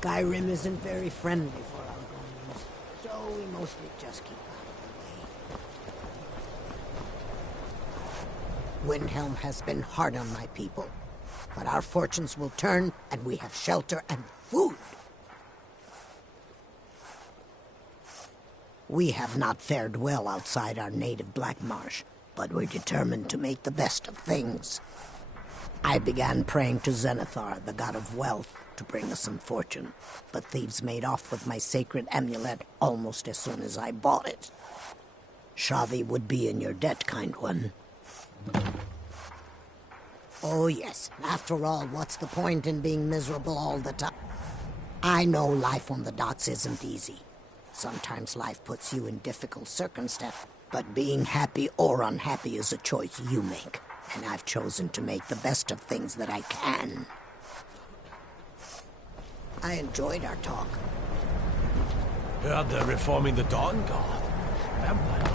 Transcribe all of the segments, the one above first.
Skyrim isn't very friendly for Argonians, so we mostly just keep out of the way. Windhelm has been hard on my people, but our fortunes will turn, and we have shelter and food. We have not fared well outside our native Black Marsh, but we're determined to make the best of things. I began praying to Zenithar, the god of wealth, to bring us some fortune, but thieves made off with my sacred amulet almost as soon as I bought it. Shavi would be in your debt, kind one. Oh yes, after all, what's the point in being miserable all the time? I know life on the docks isn't easy. Sometimes life puts you in difficult circumstances, but being happy or unhappy is a choice you make, and I've chosen to make the best of things that I can. I enjoyed our talk. Heard they're reforming the Dawn Guard. Vampire.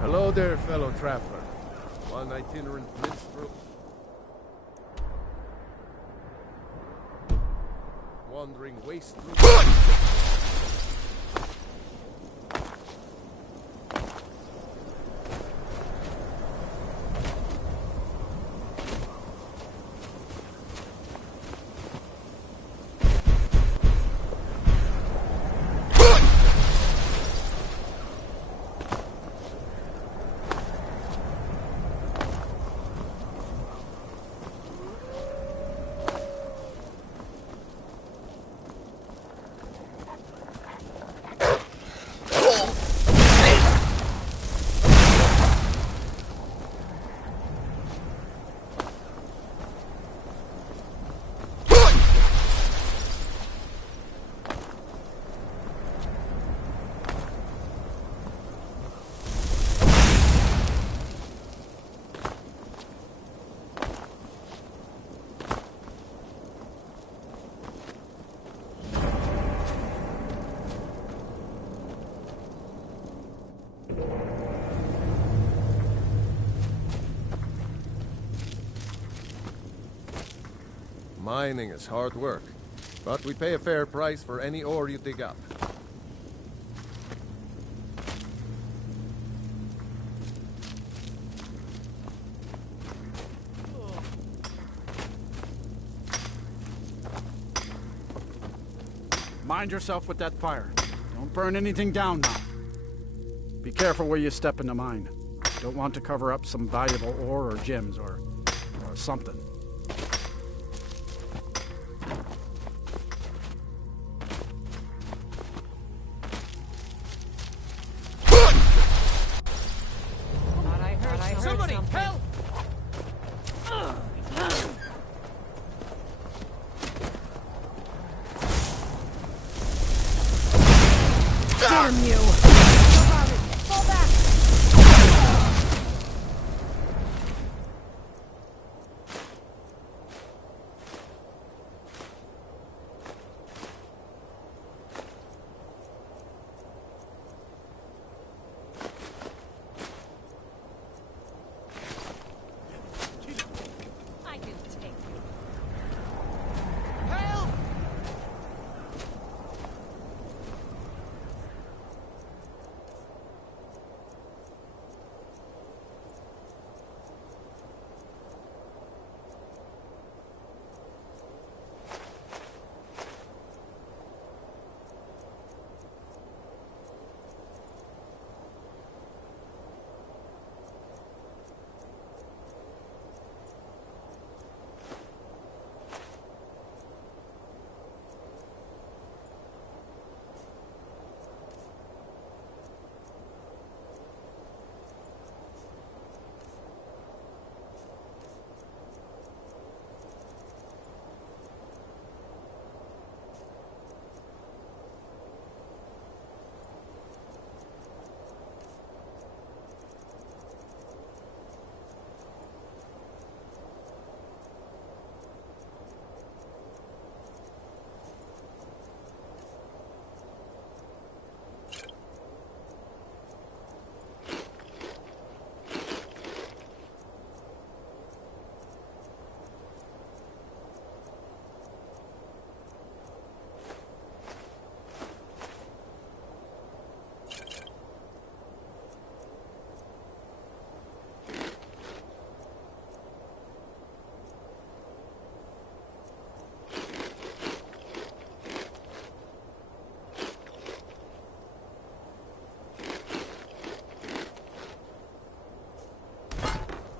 Hello there, fellow traveler. One itinerant minstrel. Wandering waste through... Mining is hard work, but we pay a fair price for any ore you dig up. Mind yourself with that fire. Don't burn anything down now. Be careful where you step in the mine. Don't want to cover up some valuable ore or gems or something. Somebody, help! Damn you! Fall back! I can take you. Help!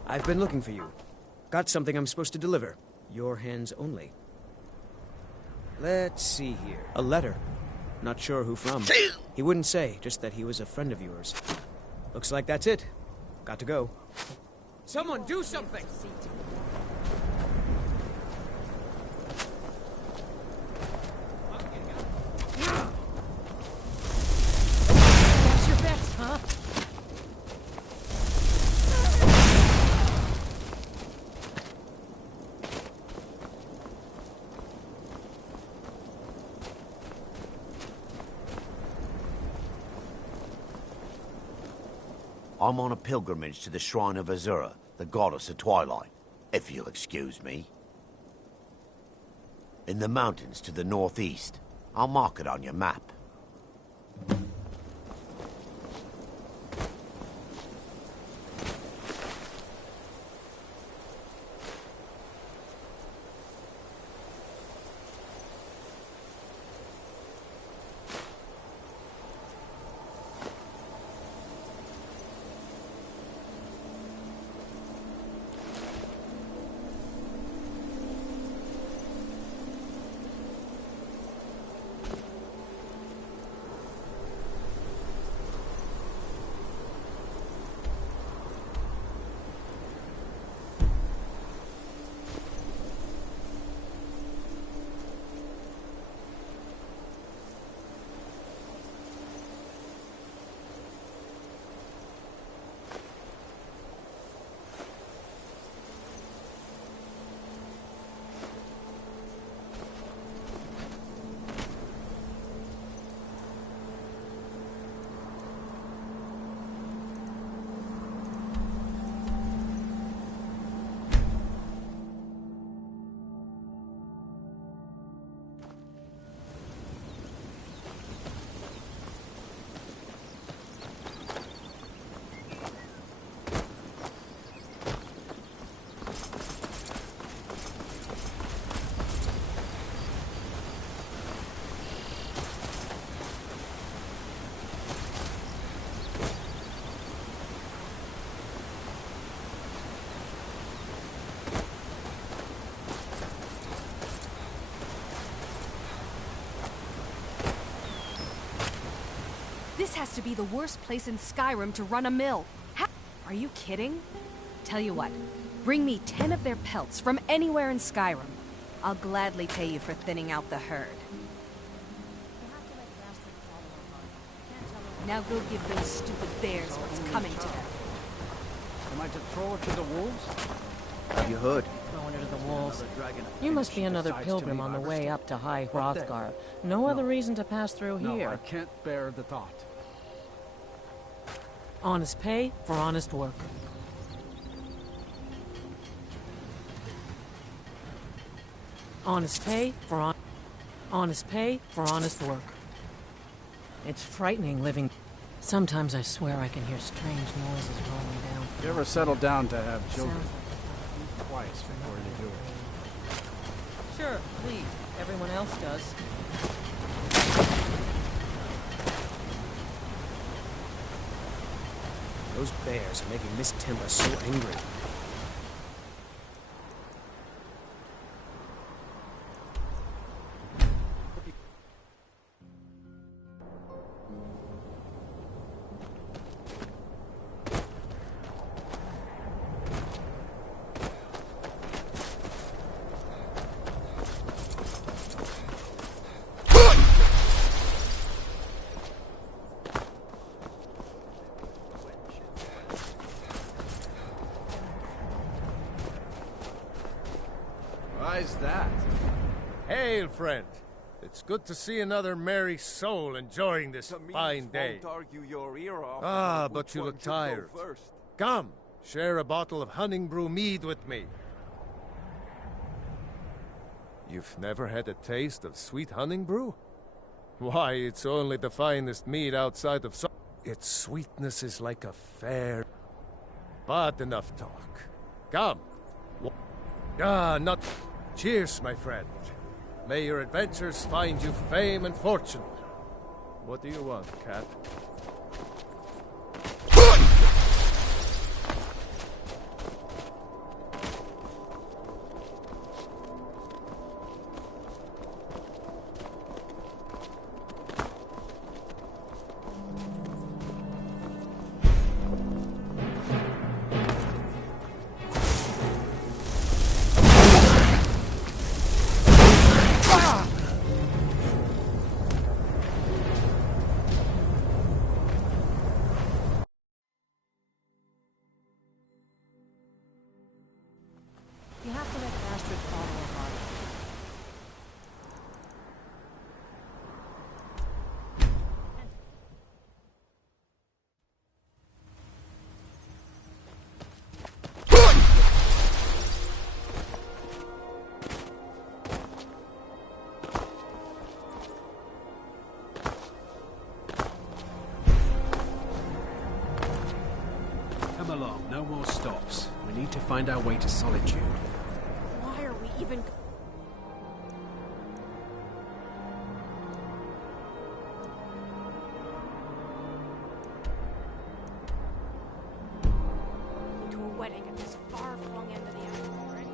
I've been looking for you. Got something I'm supposed to deliver. Your hands only. Let's see here. A letter. Not sure who from. He wouldn't say, just that he was a friend of yours. Looks like that's it. Got to go. Someone do something! That's your bet, huh? I'm on a pilgrimage to the shrine of Azura, the goddess of twilight, if you'll excuse me. In the mountains to the northeast. I'll mark it on your map. This has to be the worst place in Skyrim to run a mill. Are you kidding? Tell you what, bring me 10 of their pelts from anywhere in Skyrim. I'll gladly pay you for thinning out the herd. Now go give those stupid bears what's coming to them. Am I to throw it to the wolves? Have you heard? Throwing it to the wolves. You must be another pilgrim on the way up to High Hrothgar. No other reason to pass through No, here. I can't bear the thought. Honest pay for honest work. Honest pay for honest pay for honest work. It's frightening living. Sometimes I swear I can hear strange noises rolling down. You ever settle down to have children? Sounds Think twice before you do it. Sure, please. Everyone else does. Those bears are making Miss Timber so angry. Why's that? Hail, friend. It's good to see another merry soul enjoying this fine day. Ah, but you look tired. Come, share a bottle of Honningbrew mead with me. You've never had a taste of sweet Honningbrew? Why, it's only the finest mead outside of its sweetness is like a fair... But enough talk. Come. Not... Cheers, my friend. May your adventures find you fame and fortune. What do you want, cat? You have to let Astrid follow her heart. Come along, no more stops. We need to find our way to Solitude. Why are we even... to a wedding at this far-flung end of the island already?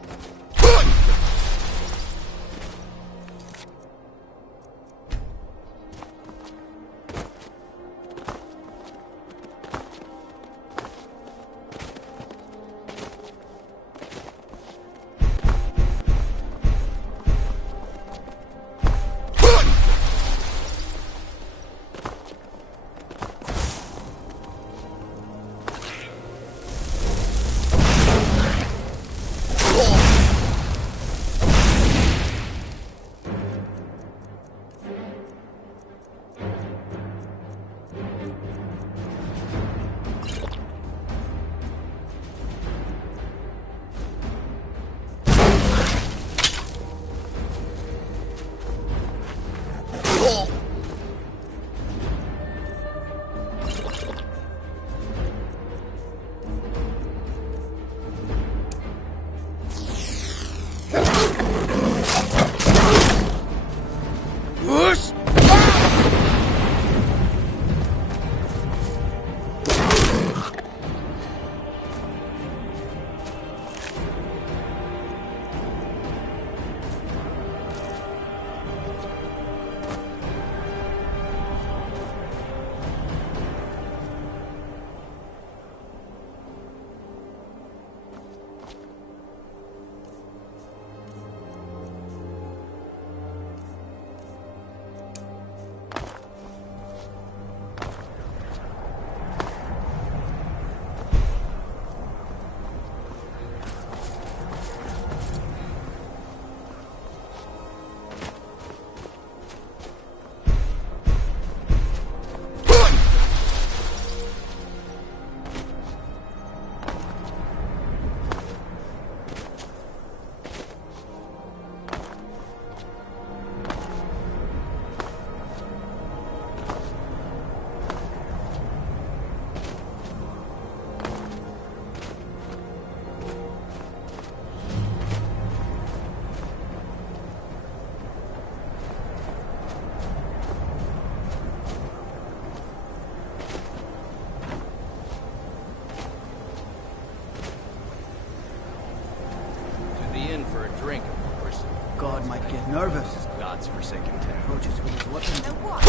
forsaken town. Approaches with his weapon. Now what?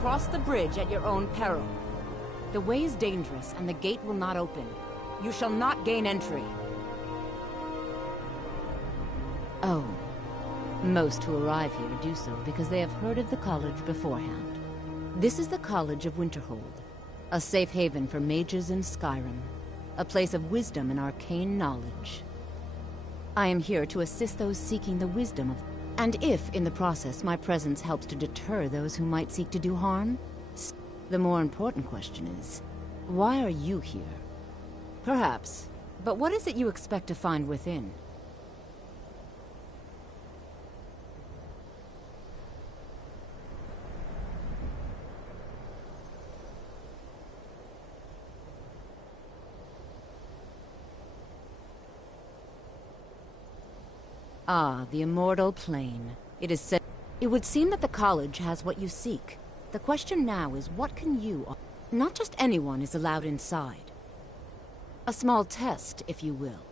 Cross the bridge at your own peril. The way is dangerous, and the gate will not open. You shall not gain entry. Oh. Most who arrive here do so because they have heard of the college beforehand. This is the College of Winterhold, a safe haven for mages in Skyrim, a place of wisdom and arcane knowledge. I am here to assist those seeking the wisdom of... And if, in the process, my presence helps to deter those who might seek to do harm, the more important question is, why are you here? Perhaps, but what is it you expect to find within? Ah, the Immortal Plane. It is said... It would seem that the college has what you seek. The question now is, what can you... Not just anyone is allowed inside. A small test, if you will.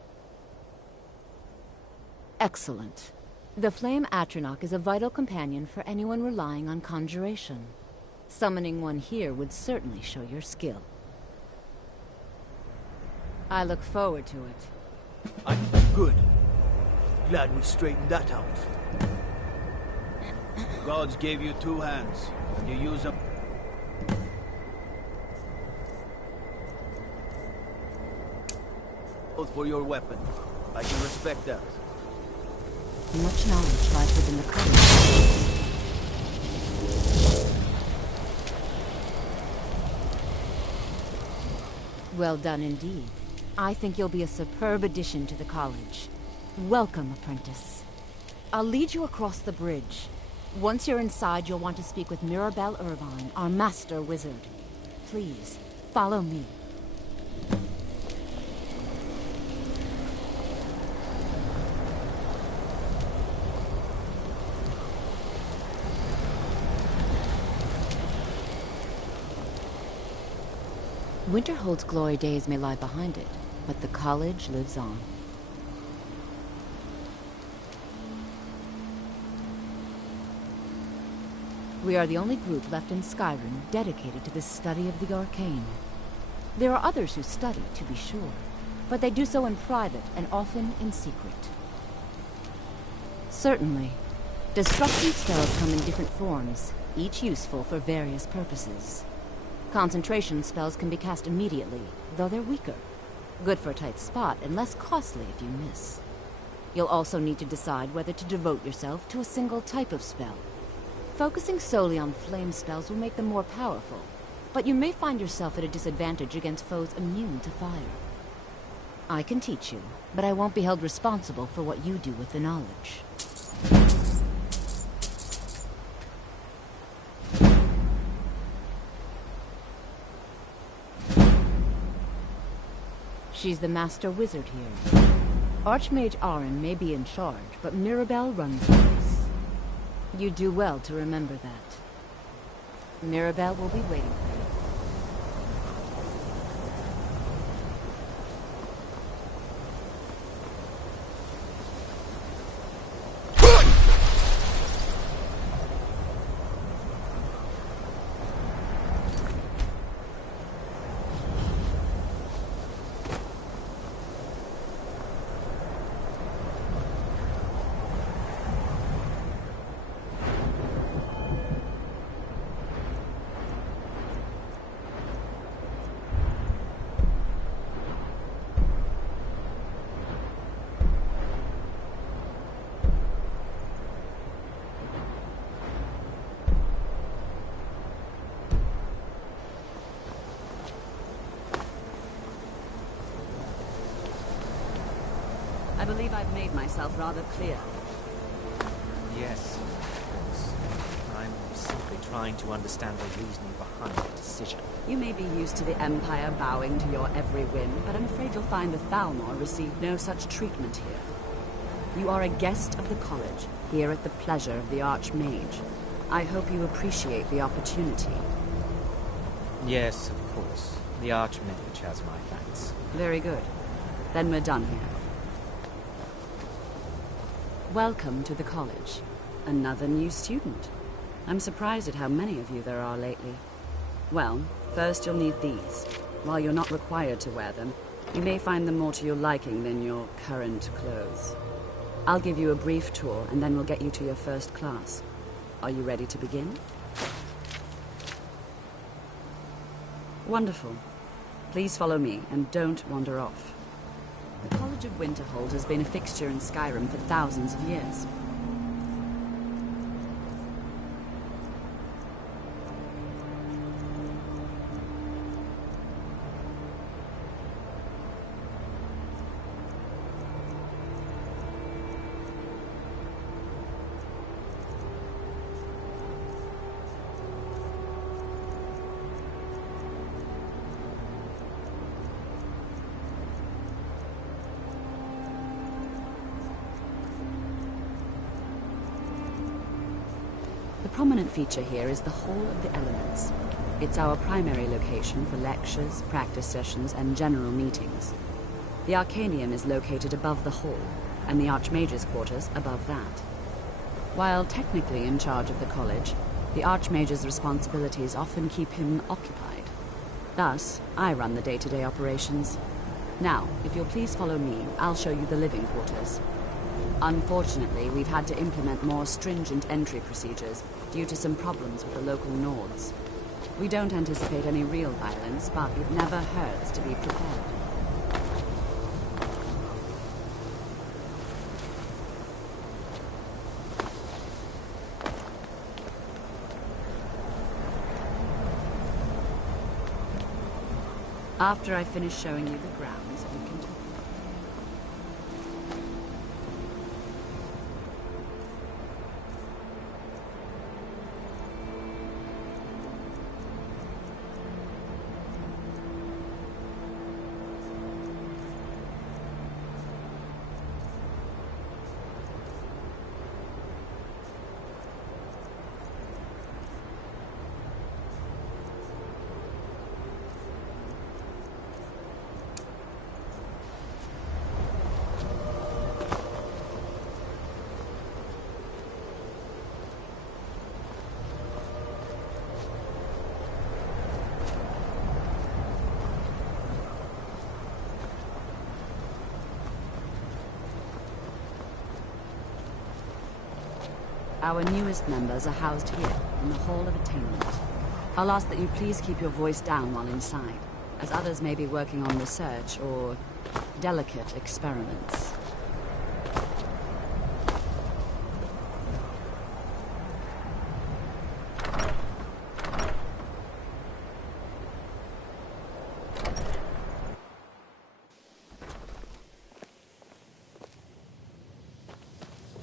Excellent. The Flame Atronach is a vital companion for anyone relying on conjuration. Summoning one here would certainly show your skill. I look forward to it. Good. Glad we straightened that out. Gods gave you two hands. You use them. Both for your weapon. I can respect that. Much knowledge lies within the college. Well done indeed. I think you'll be a superb addition to the college. Welcome, apprentice. I'll lead you across the bridge. Once you're inside, you'll want to speak with Mirabelle Irvine, our master wizard. Please, follow me. Winterhold's glory days may lie behind it, but the college lives on. We are the only group left in Skyrim dedicated to the study of the arcane. There are others who study, to be sure, but they do so in private and often in secret. Certainly. Destruction spells come in different forms, each useful for various purposes. Concentration spells can be cast immediately, though they're weaker. Good for a tight spot and less costly if you miss. You'll also need to decide whether to devote yourself to a single type of spell. Focusing solely on flame spells will make them more powerful, but you may find yourself at a disadvantage against foes immune to fire. I can teach you, but I won't be held responsible for what you do with the knowledge. She's the master wizard here. Archmage Arin may be in charge, but Mirabelle runs the place. You do well to remember that. Mirabelle will be waiting for you. I believe I've made myself rather clear. Yes, of course. I'm simply trying to understand the reasoning behind the decision. You may be used to the Empire bowing to your every whim, but I'm afraid you'll find the Thalmor received no such treatment here. You are a guest of the college, here at the pleasure of the Archmage. I hope you appreciate the opportunity. Yes, of course. The Archmage has my thanks. Very good. Then we're done here. Welcome to the college. Another new student. I'm surprised at how many of you there are lately. Well, first you'll need these. While you're not required to wear them, you may find them more to your liking than your current clothes. I'll give you a brief tour, and then we'll get you to your first class. Are you ready to begin? Wonderful. Please follow me, and don't wander off. The College of Winterhold has been a fixture in Skyrim for thousands of years. The prominent feature here is the Hall of the Elements. It's our primary location for lectures, practice sessions, and general meetings. The Arcanium is located above the hall, and the Archmage's quarters above that. While technically in charge of the college, the Archmage's responsibilities often keep him occupied. Thus, I run the day-to-day operations. Now, if you'll please follow me, I'll show you the living quarters. Unfortunately, we've had to implement more stringent entry procedures due to some problems with the local Nords. We don't anticipate any real violence, but it never hurts to be prepared. After I finish showing you the grounds, we can talk. Our newest members are housed here, in the Hall of Attainment. I'll ask that you please keep your voice down while inside, as others may be working on research or delicate experiments.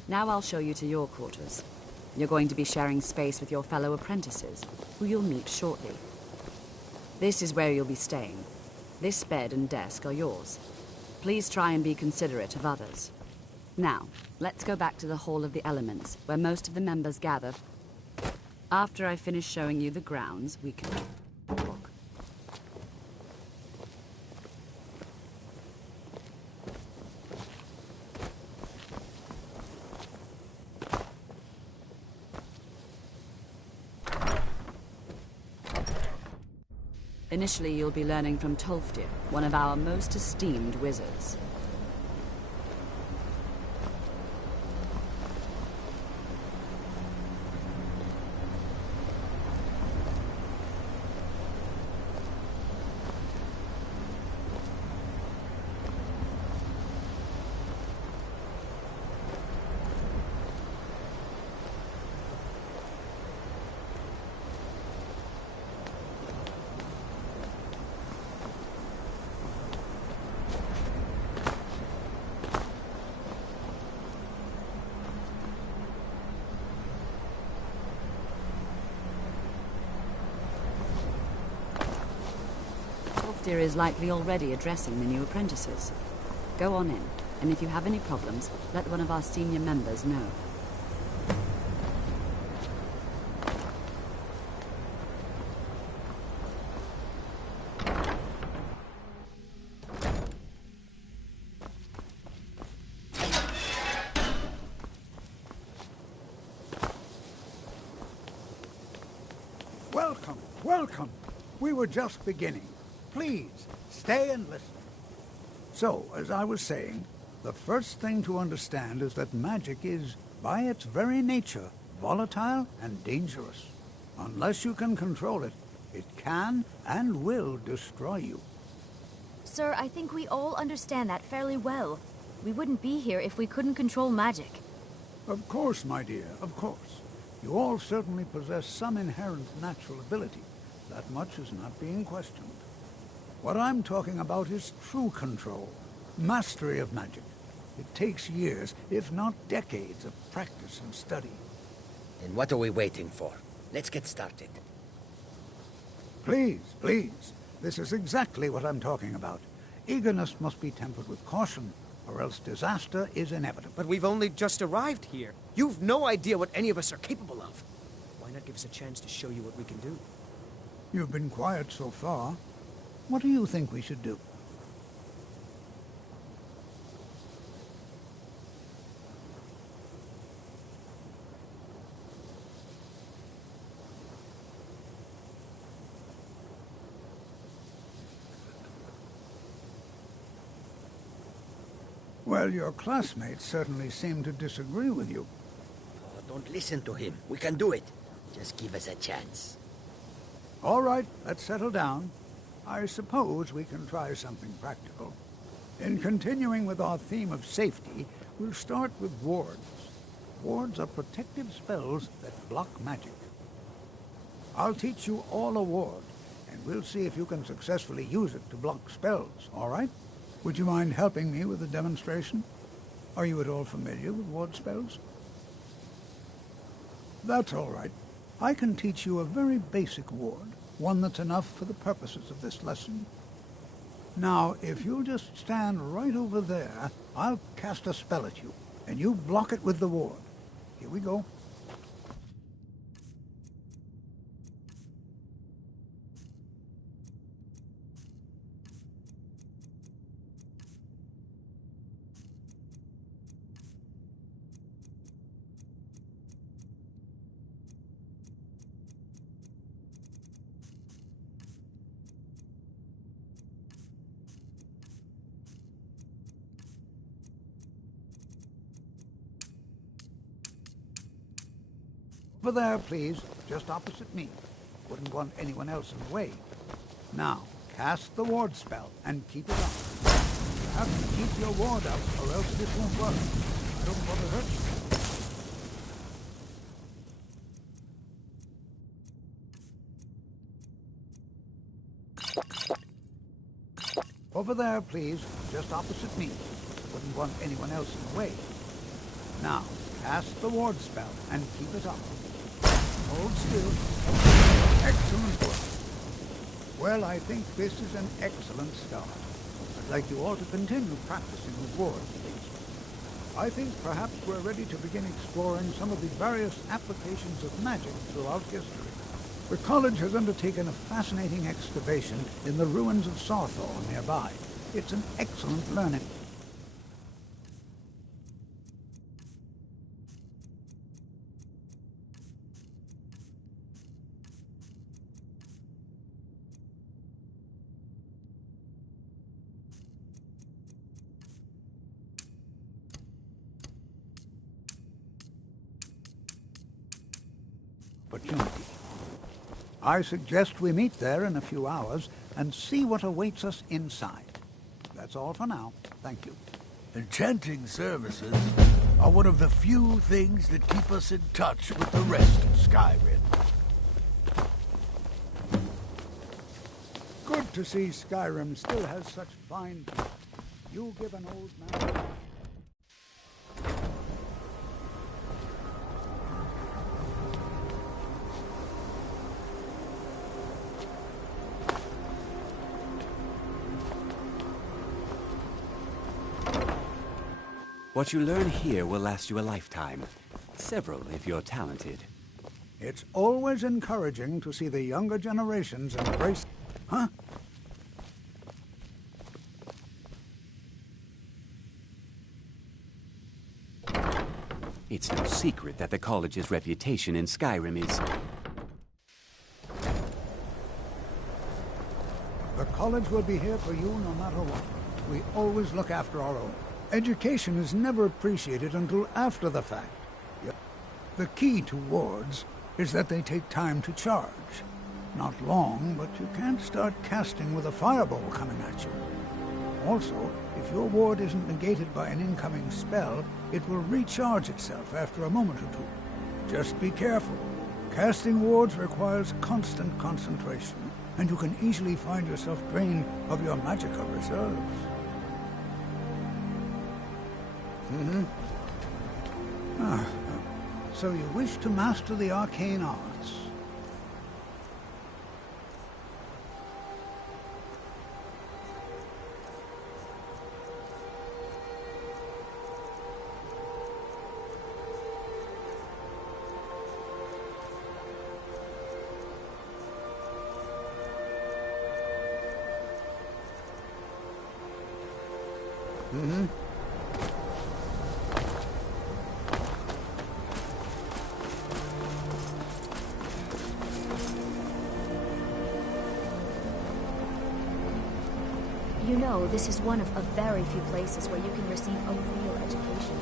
Now I'll show you to your quarters. You're going to be sharing space with your fellow apprentices, who you'll meet shortly. This is where you'll be staying. This bed and desk are yours. Please try and be considerate of others. Now, let's go back to the Hall of the Elements, where most of the members gather. After I finish showing you the grounds, we can talk. Initially, you'll be learning from Tolfdir, one of our most esteemed wizards. Tolfdir is likely already addressing the new apprentices. Go on in, and if you have any problems, let one of our senior members know. Welcome. We were just beginning. Please, stay and listen. So, as I was saying, the first thing to understand is that magic is, by its very nature, volatile and dangerous. Unless you can control it, it can and will destroy you. Sir, I think we all understand that fairly well. We wouldn't be here if we couldn't control magic. Of course, my dear, of course. You all certainly possess some inherent natural ability. That much is not being questioned. What I'm talking about is true control, mastery of magic. It takes years, if not decades, of practice and study. Then what are we waiting for? Let's get started. Please, please. This is exactly what I'm talking about. Eagerness must be tempered with caution, or else disaster is inevitable. But we've only just arrived here. You've no idea what any of us are capable of. Why not give us a chance to show you what we can do? You've been quiet so far. What do you think we should do? Well, your classmates certainly seem to disagree with you. Oh, don't listen to him. We can do it. Just give us a chance. All right, let's settle down. I suppose we can try something practical. In continuing with our theme of safety, we'll start with wards. Wards are protective spells that block magic. I'll teach you all a ward, and we'll see if you can successfully use it to block spells, all right? Would you mind helping me with the demonstration? Are you at all familiar with ward spells? That's all right. I can teach you a very basic ward, one that's enough for the purposes of this lesson. Now, if you'll just stand right over there, I'll cast a spell at you, and you block it with the ward. Here we go. Over there, please, just opposite me. Wouldn't want anyone else in the way. Now, cast the ward spell and keep it up. You have to keep your ward up, or else this won't work. I don't want to hurt you. Over there, please, just opposite me. Wouldn't want anyone else in the way. Now, cast the ward spell and keep it up. Hold still. Excellent work. Well, I think this is an excellent start. I'd like you all to continue practicing with wards, please. I think perhaps we're ready to begin exploring some of the various applications of magic throughout history. The college has undertaken a fascinating excavation in the ruins of Sawthorn nearby. It's an excellent learning. Opportunity. I suggest we meet there in a few hours and see what awaits us inside. That's all for now. Thank you. Enchanting services are one of the few things that keep us in touch with the rest of Skyrim. Good to see Skyrim still has such fine people. You give an old man... What you learn here will last you a lifetime. Several, if you're talented. It's always encouraging to see the younger generations embrace... Huh? It's no secret that the college's reputation in Skyrim is... college will be here for you no matter what. We always look after our own. Education is never appreciated until after the fact. The key to wards is that they take time to charge. Not long, but you can't start casting with a fireball coming at you. Also, if your ward isn't negated by an incoming spell, it will recharge itself after a moment or two. Just be careful. Casting wards requires constant concentration, and you can easily find yourself drained of your magical reserves. So you wish to master the arcane arts? You know, this is one of a very few places where you can receive a real education